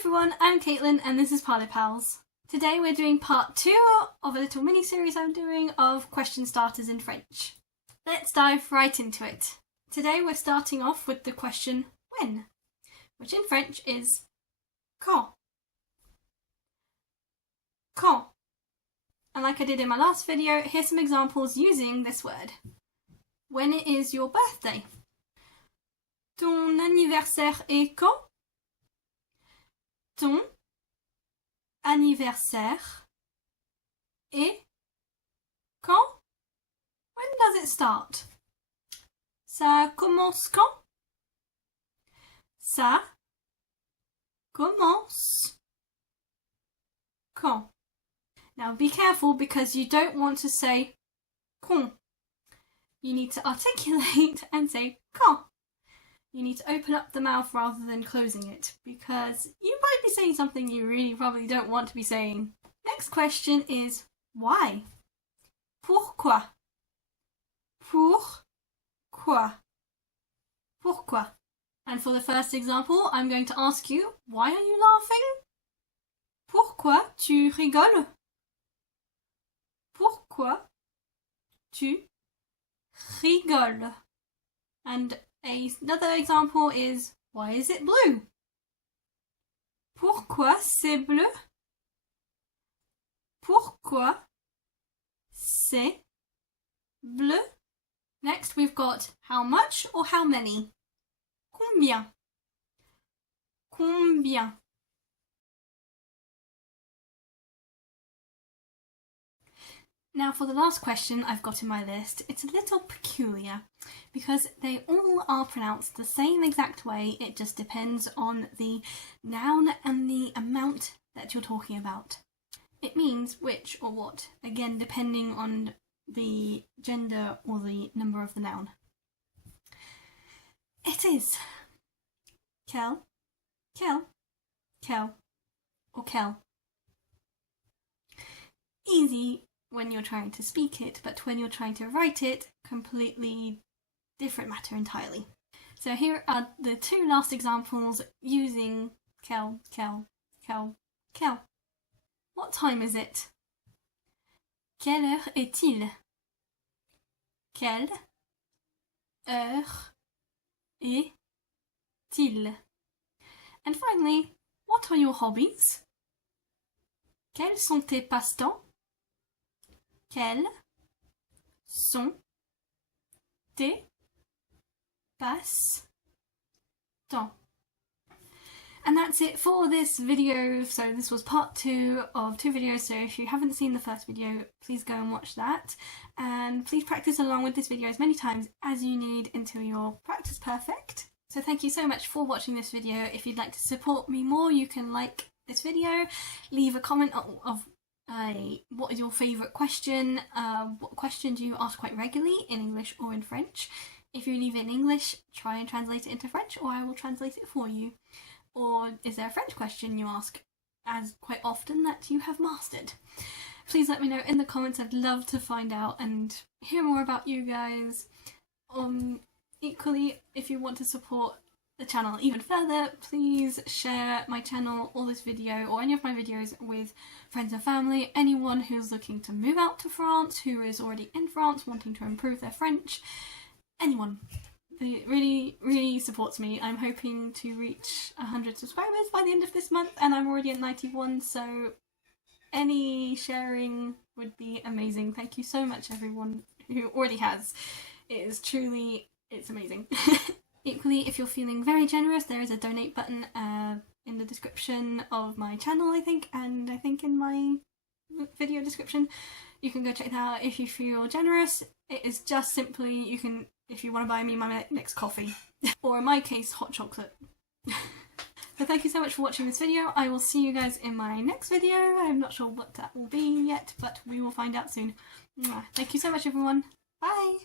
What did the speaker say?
everyone, I'm Caitlin and this is Parlez Pals. Today we're doing part 2 of a little mini-series I'm doing of question starters in French. Let's dive right into it. Today we're starting off with the question when, which in French is quand. Quand. And like I did in my last video, here's some examples using this word. When it is your birthday. Ton anniversaire est quand? Ton anniversaire est quand? When does it start? Ça commence quand? Ça commence quand? Now be careful because you don't want to say quand. You need to articulate and say quand. You need to open up the mouth rather than closing it because you might be saying something you really probably don't want to be saying. Next question is why? Pourquoi? Pourquoi? Pourquoi? And for the first example, I'm going to ask you, why are you laughing? Pourquoi tu rigoles? Pourquoi tu rigoles? And another example is, why is it blue? Pourquoi c'est bleu? Pourquoi c'est bleu? Next we've got how much or how many? Combien? Combien? Now for the last question I've got in my list, it's a little peculiar because they all are pronounced the same exact way, it just depends on the noun and the amount that you're talking about. It means which or what, again depending on the gender or the number of the noun. It is quel, quel, quel, or quelle. Easy when you're trying to speak it, but when you're trying to write it, completely different matter entirely. So here are the two last examples using quel, quel, quel, quel. What time is it? Quelle heure est-il? Quelle heure est-il? And finally, what are your hobbies? Quels sont tes passe-temps? Quels sont tes passe-temps? And that's it for this video. So this was part 2 of 2 videos. So if you haven't seen the first video, please go and watch that. And please practice along with this video as many times as you need until you're practice perfect. So thank you so much for watching this video. If you'd like to support me more, you can like this video, leave a comment of what is your favourite question, what question do you ask quite regularly in English or in French. If you leave it in English, try and translate it into French or I will translate it for you. Or is there a French question you ask as quite often that you have mastered? Please let me know in the comments, I'd love to find out and hear more about you guys. Equally, if you want to support the channel even further, please share my channel or this video or any of my videos with friends and family, anyone who's looking to move out to France, who is already in France wanting to improve their French, anyone. It really supports me. I'm hoping to reach 100 subscribers by the end of this month and I'm already at 91, so any sharing would be amazing. Thank you so much everyone who already has. It's amazing. Equally, if you're feeling very generous, there is a donate button in the description of my channel, I think, and I think in my video description. You can go check that out if you feel generous. It is just simply, you can, if you want to buy me my next coffee, or in my case, hot chocolate. So thank you so much for watching this video. I will see you guys in my next video. I'm not sure what that will be yet, but we will find out soon. Thank you so much everyone. Bye!